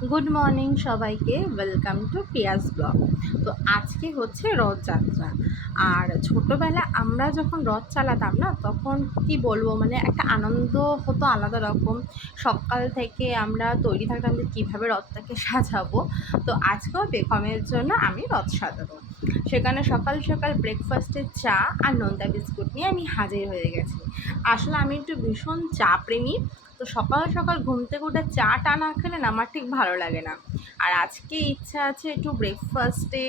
Good morning সবাইকে, welcome to Piyas blog. তো আজকে হচ্ছে রথযাত্রা। আর ছোটোবেলা আমরা যখন রথ চালাতাম না, তখন কি বলবো, মানে একটা আনন্দ হতো আলাদা রকম। সকাল থেকে আমরা তৈরি থাকতাম যে কীভাবে রথটাকে সাজাবো। তো আজকেও বেগমের জন্য আমি রথ সাজাবো। সেখানে সকাল সকাল ব্রেকফাস্টে চা আর নোনতা বিস্কুট নিয়ে আমি হাজির হয়ে গেছি। আসলে আমি একটু ভীষণ চা প্রেমী। তো সকাল সকাল ঘুম থেকে উঠে চাটা না খেলে না আমার ঠিক ভালো লাগে না। আর আজকে ইচ্ছা আছে একটু ব্রেকফাস্টে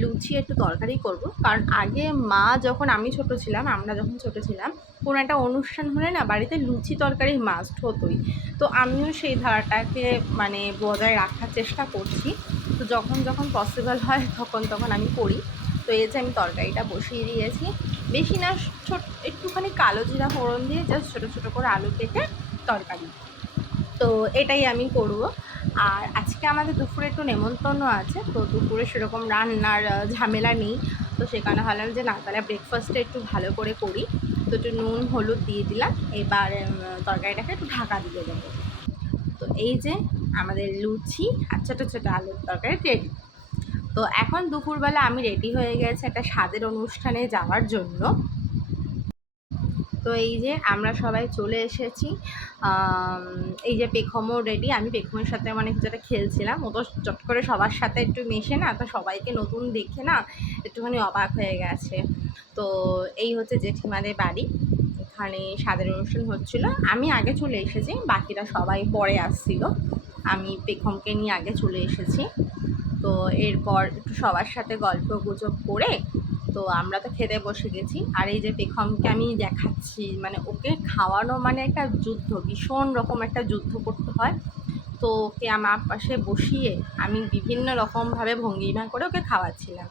লুচি একটু তরকারি করব, কারণ আগে মা যখন আমি ছোট ছিলাম, আমরা যখন ছোট ছিলাম, কোনো একটা অনুষ্ঠান হলে না বাড়িতে লুচি তরকারি মাস্ট হতোই। তো আমিও সেই ধারাটাকে মানে বজায় রাখার চেষ্টা করছি। তো যখন যখন পসিবল হয় তখন তখন আমি করি। তো এই যে আমি তরকারিটা বসিয়ে দিয়েছি। বেশি না, একটুখানি কালো জিরা ফোড়ন দিয়ে জাস্ট ছোটো ছোটো করে আলু কেটে তরকারি। তো এটাই আমি করব। আর আজকে আমাদের দুপুরে একটু নেমন্তন্ন আছে, তো দুপুরে সেরকম রান্নার ঝামেলা নেই। তো সেখানে ভাবলাম যে না, তাহলে ব্রেকফাস্টে একটু ভালো করে করি। তো একটু নুন হলুদ দিয়ে দিলাম, এবার তরকারিটাকে একটু ঢাকা দিয়ে দেবো। তো এই যে আমাদের লুচি আর ছোটো ছোটো আলুর তরকারি রেডি। তো এখন দুপুরবেলা আমি রেডি হয়ে গেছি একটা স্বাদের অনুষ্ঠানে যাওয়ার জন্য। তো এই যে আমরা সবাই চলে এসেছি। এই যে পেখমও রেডি। আমি পেখমের সাথে মানে যেটা খেলছিলাম, ও তো চট করে সবার সাথে একটু মেশে না, তো সবাইকে নতুন দেখে না একটুখানি অবাক হয়ে গেছে। তো এই হচ্ছে জেঠিমাদের বাড়ি। এখানে স্বাদের অনুষ্ঠান হচ্ছিলো। আমি আগে চলে এসেছি, বাকিরা সবাই পরে আসছিল। আমি পেখমকে নিয়ে আগে চলে এসেছি। তো এরপর একটু সবার সাথে গল্প গুজব করে তো আমরা তো খেতে বসে গেছি। আর এই যে পেখমকে আমি দেখাচ্ছি, মানে ওকে খাওয়ানো মানে একটা যুদ্ধ, ভীষণ রকম একটা যুদ্ধ করতে হয়। তো ওকে আমার পাশে বসিয়ে আমি বিভিন্ন রকমভাবে ভঙ্গিমা করে ওকে খাওয়াচ্ছিলাম।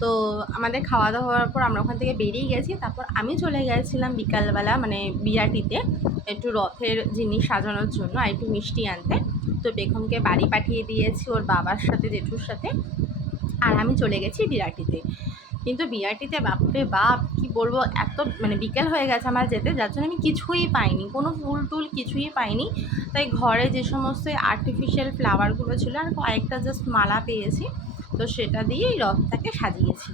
তো আমাদের খাওয়া দাওয়া হওয়ার পর আমরা ওখান থেকে বেরিয়ে গেছি। তারপর আমি চলে গেছিলাম বিকালবেলা মানে বিরাটিতে একটু রথের জিনিস সাজানোর জন্য আর একটু মিষ্টি আনতে। তো পেখমকে বাড়ি পাঠিয়ে দিয়েছি ওর বাবার সাথে, জেঠুর সাথে। আর আমি চলে গেছি বিরাটিতে। কিন্তু বিআরটিতে বাপরে বাপ কী বলবো, এত মানে বিকেল হয়ে গেছে আমার যেতে, যার জন্য আমি কিছুই পাইনি, কোনো ফুল টুল কিছুই পাইনি। তাই ঘরে যে সমস্ত আর্টিফিশিয়াল ফ্লাওয়ারগুলো ছিল আর কয়েকটা জাস্ট মালা পেয়েছি, তো সেটা দিয়েই রথটাকে সাজিয়েছি।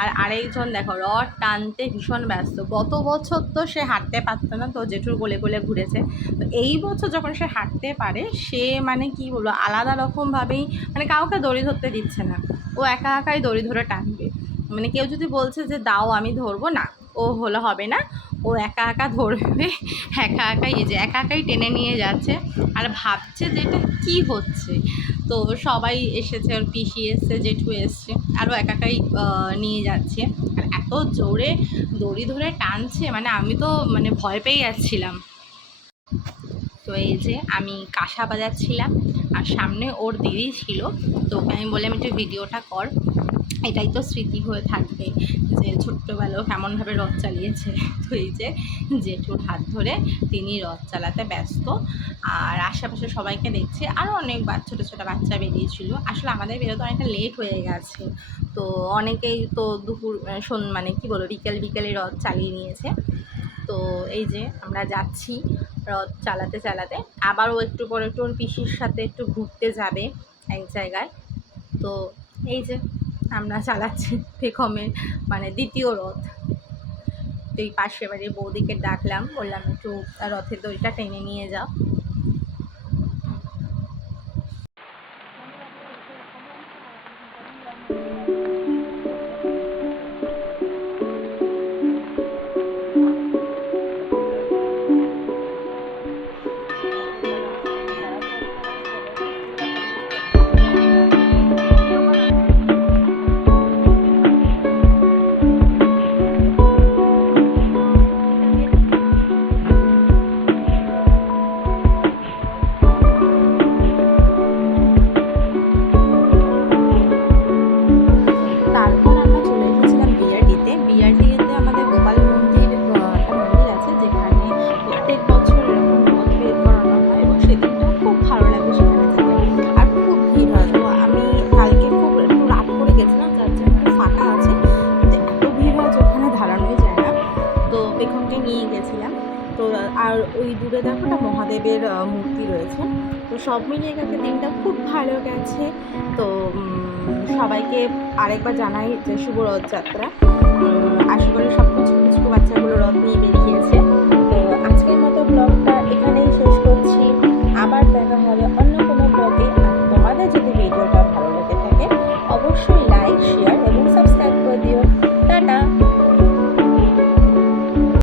আর আরেকজন দেখো রথ টানতে ভীষণ ব্যস্ত। গত বছর তো সে হাঁটতে পারতো না, তো জেঠুর কোলে কোলে ঘুরেছে। তো এই বছর যখন সে হাঁটতে পারে, সে মানে কি বলবো, আলাদা রকমভাবেই মানে কাউকে দড়ি ধরতে দিচ্ছে না, ও একা একাই দড়ি ধরে টানবে। মানে কেউ যদি বলছে যে দাও আমি ধরবো, না, ও হলে হবে না, ও একা একা ধরবে। একা একাই, এই যে একা একাই টেনে নিয়ে যাচ্ছে আর ভাবছে যে এটা কী হচ্ছে। তো সবাই এসেছে, ওর পিসি এসছে, জেঠু এসছে, আরও একা একাই নিয়ে যাচ্ছে। আর এত জোরে দড়ি ধরে টানছে, মানে আমি তো মানে ভয় পেয়ে যাচ্ছিলাম। তো এই যে আমি কাঁসা বাজাচ্ছিলাম আর সামনে ওর দিদি ছিল। তো ওকে আমি বললাম একটু ভিডিওটা কর, এটাই তো স্মৃতি হয়ে থাকবে যে ছোট্টবেলাও কেমনভাবে রথ চালিয়েছে। তো এই যে জেঠুর হাত ধরে তিনি রথ চালাতে ব্যস্ত। আর আশেপাশে সবাইকে দেখছে, আরও অনেক ছোটো ছোটো বাচ্চা বেরিয়েছিল। আসলে আমাদের বেরোতে অনেকটা লেট হয়ে গেছে, তো অনেকেই তো দুপুর মানে কি বলবো, বিকেলে রথ চালিয়ে নিয়েছে। তো এই যে আমরা যাচ্ছি রথ চালাতে চালাতে। আবারও একটু পরে একটু ওর পিসির সাথে একটু ঘুরতে যাবে এক জায়গায়। তো এই যে আমরা চালাচ্ছি পেখমের মানে দ্বিতীয় রথ। তো এই পাশের বাড়ির বৌদিকে ডাকলাম, বললাম একটু রথের দড়িটা টেনে নিয়ে যাও। আর ওই দূরে দেখো একটা মহাদেবের মূর্তি রয়েছে। তো সব মিলিয়ে কালকে দিনটা খুব ভালো গেছে। তো সবাইকে আরেকবার জানাই যে শুভ রথযাত্রা। আশা করি সব কিছু বাচ্চাগুলো রথ নিয়ে